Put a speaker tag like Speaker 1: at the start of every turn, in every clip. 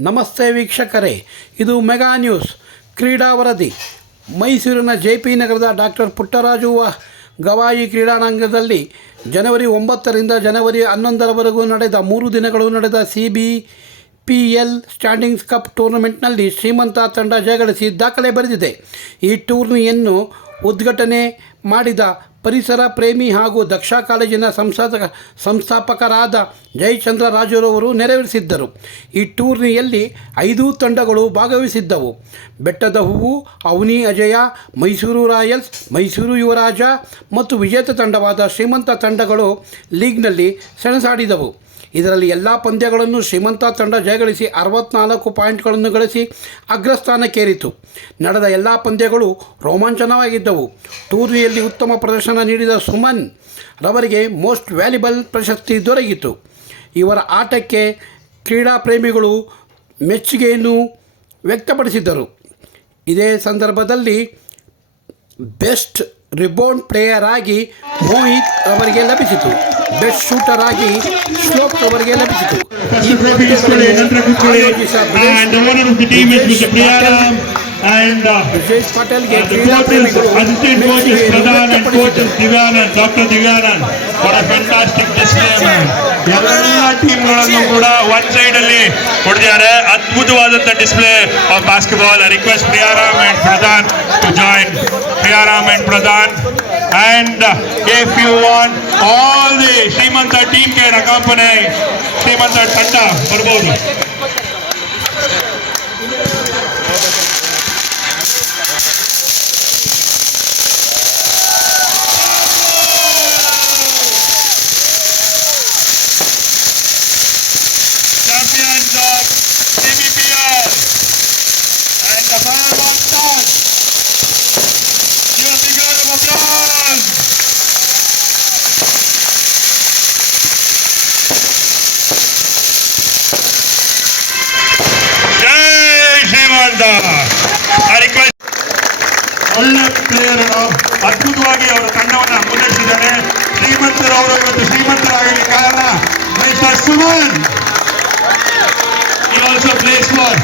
Speaker 1: ನಮಸ್ತೆ ವೀಕ್ಷಕರೇ, ಇದು ಮೆಗಾ ನ್ಯೂಸ್. ಕ್ರೀಡಾ ವರದಿ. ಮೈಸೂರಿನ ಜೆ ಪಿ ನಗರದ ಡಾಕ್ಟರ್ ಪುಟ್ಟರಾಜು ವ- ಗವಾಯಿ ಕ್ರೀಡಾಂಗಣದಲ್ಲಿ ಜನವರಿ ಒಂಬತ್ತರಿಂದ ಜನವರಿ ಹನ್ನೊಂದರವರೆಗೂ ನಡೆದ ಮೂರು ದಿನಗಳು ನಡೆದ C B P L standings cup ಟೂರ್ನಮೆಂಟ್ನಲ್ಲಿ ಶ್ರೀಮಂತ ತಂಡ ಜಯಗಳಿಸಿ ದಾಖಲೆ ಬರೆದಿದೆ. ಈ ಟೂರ್ನಿಯನ್ನು ಉದ್ಘಾಟನೆ ಮಾಡಿದ ಪರಿಸರ ಪ್ರೇಮಿ ಹಾಗೂ ದಕ್ಷ ಕಾಲೇಜಿನ ಸಂಸ್ಥಾಪಕ ಸಂಸ್ಥಾಪಕರಾದ ಜಯಚಂದ್ರ ರಾಜುರವರು ನೆರವೇರಿಸಿದ್ದರು. ಈ ಟೂರ್ನಿಯಲ್ಲಿ ಐದು ತಂಡಗಳು ಭಾಗವಹಿಸಿದ್ದವು. ಬೆಟ್ಟದ ಹೂವು, ಅವನಿ ಅಜಯ, ಮೈಸೂರು ರಾಯಲ್ಸ್, ಮೈಸೂರು ಯುವರಾಜ ಮತ್ತು ವಿಜೇತ ತಂಡವಾದ ಶ್ರೀಮಂತ ತಂಡಗಳು ಲೀಗ್ನಲ್ಲಿ ಸೆಣಸಾಡಿದವು. ಇದರಲ್ಲಿ ಎಲ್ಲ ಪಂದ್ಯಗಳನ್ನು ಶ್ರೀಮಂತ ತಂಡ ಜಯಗಳಿಸಿ ಅರವತ್ನಾಲ್ಕು ಪಾಯಿಂಟ್ಗಳನ್ನು ಗಳಿಸಿ ಅಗ್ರಸ್ಥಾನಕ್ಕೇರಿತು. ನಡೆದ ಎಲ್ಲ ಪಂದ್ಯಗಳು ರೋಮಾಂಚನವಾಗಿದ್ದವು. ಟೂರ್ನಿಯಲ್ಲಿ ಉತ್ತಮ ಪ್ರದರ್ಶನ ನೀಡಿದ ಸುಮನ್ ರವರಿಗೆ ಮೋಸ್ಟ್ ವ್ಯಾಲ್ಯುಬಲ್ ಪ್ರಶಸ್ತಿ ದೊರಕಿತು. ಇವರ ಆಟಕ್ಕೆ ಕ್ರೀಡಾ ಪ್ರೇಮಿಗಳು ಮೆಚ್ಚುಗೆಯನ್ನು ವ್ಯಕ್ತಪಡಿಸಿದ್ದರು. ಇದೇ ಸಂದರ್ಭದಲ್ಲಿ ಬೆಸ್ಟ್ ರಿಬೌಂಡ್ ಪ್ಲೇಯರ್ ಆಗಿ ಮೋಹಿತ್ ಅವರಿಗೆ ಲಭಿಸಿತು ಬೆಸ್ಟ್ ಶೂಟರ್ ಆಗಿ ಶ್ಲೋಕ್ ಅವರಿಗೆ ಲಭಿಸಿತು ಈ
Speaker 2: Trophy ಇಸ್ಕೊಳ್ಳಿ, ನಂತರ ಕೂತ್ಕೊಳ್ಳಿ.
Speaker 1: ಆಯೋಜಿಸಿದ
Speaker 2: And the owner of the team is Mr. Priyaram. And uh,
Speaker 1: Vijesh ಪಟೇಲ್ಗೆ
Speaker 2: the
Speaker 1: ಕ್ರೀಡಾ
Speaker 2: coach is
Speaker 1: ಪ್ರೇಮಿಗಳು
Speaker 2: assistant coach is
Speaker 1: ಮೆಚ್ಚುಗೆಯನ್ನು
Speaker 2: Pradhan and coach is
Speaker 1: ವ್ಯಕ್ತಪಡಿಸಿದರು
Speaker 2: Divyanand, Dr. Divyanand. What a fantastic display, man. ಎಲ್ಲ ಟೀಮ್ಗಳನ್ನು ಕೂಡ ಒನ್ ಸೈಡ್ ಅಲ್ಲಿ ಹೊಡೆದಿದ್ದಾರೆ ಅದ್ಭುತವಾದಂತ display of basketball I request Priyaram and Pradhan to join Priyaram and Pradhan and if you want all the Shrimanta team can accompany Shrimanta ತಂಡ ಬರ್ಬೋದು Request ಒಳ್ಳೆ player ಅದ್ಭುತವಾಗಿ ಅವರ ತಂಡವನ್ನ ಮುನ್ನಡೆಸಿದ್ದಾರೆ. ಶ್ರೀಮಂತರವರು ಇವತ್ತು ಶ್ರೀಮಂತರಾಗಲಿ ಕಾರಣ Suman also place for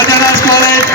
Speaker 2: for college.